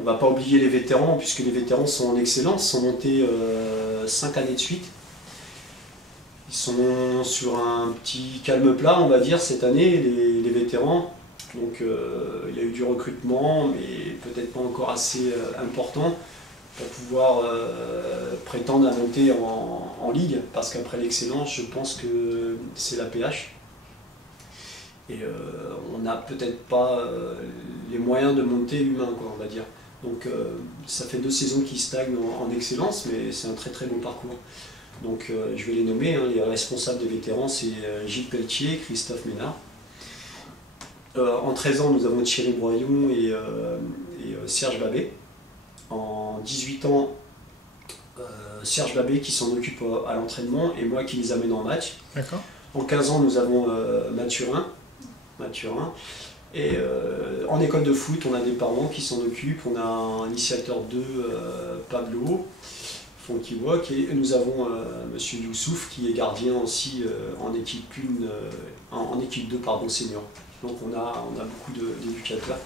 On ne va pas oublier les vétérans, puisque les vétérans sont en excellence, sont montés 5 années de suite. Ils sont sur un petit calme plat, on va dire, cette année, les vétérans. Donc il y a eu du recrutement, mais peut-être pas encore assez important pour pouvoir prétendre à monter en ligue, parce qu'après l'excellence, je pense que c'est la PH. Et on n'a peut-être pas les moyens de monter humain, quoi, on va dire. Donc ça fait 2 saisons qui stagnent en excellence, mais c'est un très très bon parcours. Donc je vais les nommer, hein, les responsables des vétérans, c'est Gilles Pelletier, Christophe Ménard. En 13 ans, nous avons Thierry Broyon et Serge Babé. En 18 ans, Serge Babé qui s'en occupe à l'entraînement et moi qui les amène en match. En 15 ans, nous avons Mathurin. Et en école de foot, on a des parents qui s'en occupent. On a un initiateur 2, Pablo Fonkiwok, et nous avons Monsieur Youssouf qui est gardien aussi en équipe 1, en équipe 2 pardon, senior. Donc on a beaucoup d'éducateurs,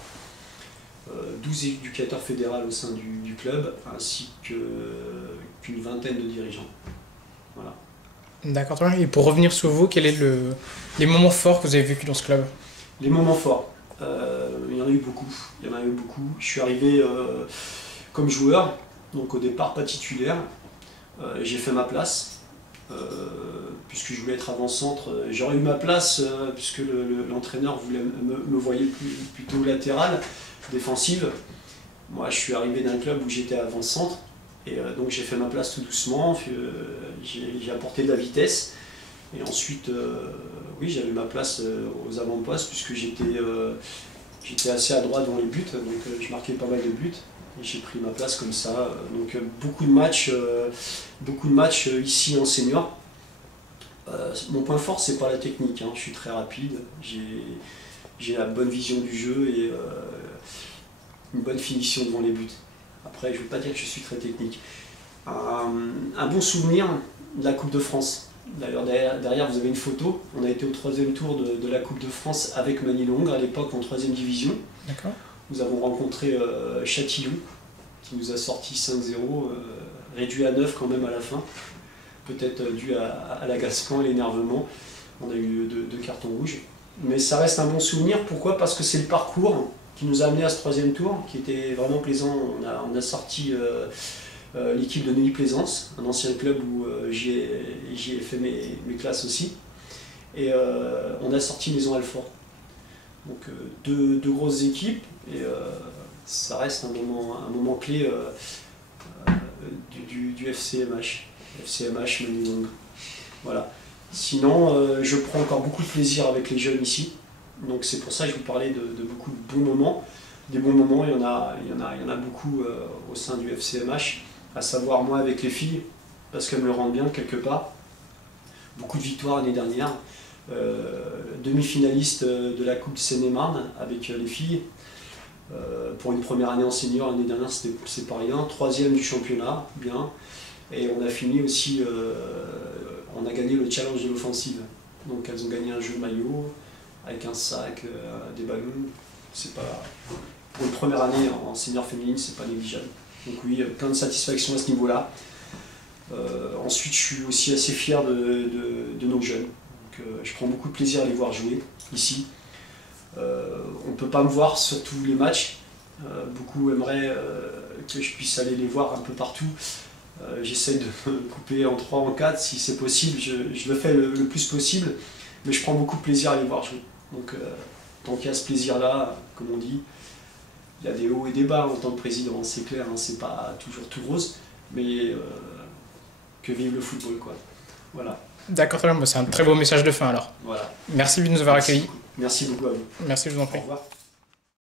12 éducateurs fédéraux au sein du club, ainsi qu'une vingtaine de dirigeants. Voilà. D'accord, et pour revenir sur vous, quels sont les moments forts que vous avez vécu dans ce club? Les moments forts, il y en a eu beaucoup. Je suis arrivé comme joueur, donc au départ pas titulaire. J'ai fait ma place. Puisque je voulais être avant-centre, j'aurais eu ma place puisque l'entraîneur me voyait plutôt latéral, défensive. Moi je suis arrivé d'un club où j'étais avant-centre et donc j'ai fait ma place tout doucement, j'ai apporté de la vitesse et ensuite oui j'avais ma place aux avant-postes puisque j'étais assez adroit dans les buts, donc je marquais pas mal de buts. J'ai pris ma place comme ça, donc beaucoup de matchs ici en senior. Mon point fort, c'est pas la technique, hein. Je suis très rapide, j'ai la bonne vision du jeu et une bonne finition devant les buts. Après, je ne veux pas dire que je suis très technique. Un bon souvenir de la Coupe de France. D'ailleurs, derrière, vous avez une photo. On a été au 3e tour de la Coupe de France avec Manille-Hongre, à l'époque en 3e division. D'accord. Nous avons rencontré Châtillon, qui nous a sorti 5-0, réduit à 9 quand même à la fin. Peut-être dû à l'agacement et l'énervement. On a eu 2 cartons rouges. Mais ça reste un bon souvenir. Pourquoi? Parce que c'est le parcours qui nous a amené à ce 3e tour, qui était vraiment plaisant. On a sorti l'équipe de Neuilly-Plaisance, un ancien club où j'y ai fait mes classes aussi. Et on a sorti Maison Alfort. Donc 2 grosses équipes et ça reste un moment clé du FCMH. FCMH Manille-Hongre. Voilà. Sinon, je prends encore beaucoup de plaisir avec les jeunes ici. Donc c'est pour ça que je vous parlais de beaucoup de bons moments. Des bons moments, il y en a beaucoup au sein du FCMH, à savoir moi avec les filles, parce qu'elles me le rendent bien quelque part. Beaucoup de victoires l'année dernière. Demi-finaliste de la Coupe de Seine-et-Marne avec les filles. Pour une première année en senior, l'année dernière c'est pas rien. 3e du championnat, bien. Et on a fini aussi, on a gagné le challenge de l'offensive. Donc elles ont gagné un jeu maillot avec un sac, des ballons. C'est pas, pour une première année en senior féminine, c'est pas négligeable. Donc oui, plein de satisfaction à ce niveau-là. Ensuite, je suis aussi assez fier de nos jeunes. Donc, je prends beaucoup de plaisir à les voir jouer ici. On ne peut pas me voir sur tous les matchs. Beaucoup aimeraient que je puisse aller les voir un peu partout. J'essaie de me couper en 3, en 4 si c'est possible. Je le fais le plus possible, mais je prends beaucoup de plaisir à les voir jouer. Donc, tant qu'il y a ce plaisir-là, comme on dit, il y a des hauts et des bas en tant que président, c'est clair, hein, c'est pas toujours tout rose, mais que vive le football, quoi. Voilà. D'accord, très bien, c'est un très beau message de fin alors. Voilà. Merci de nous avoir accueillis. Merci beaucoup à vous. Merci, je vous en prie. Au revoir.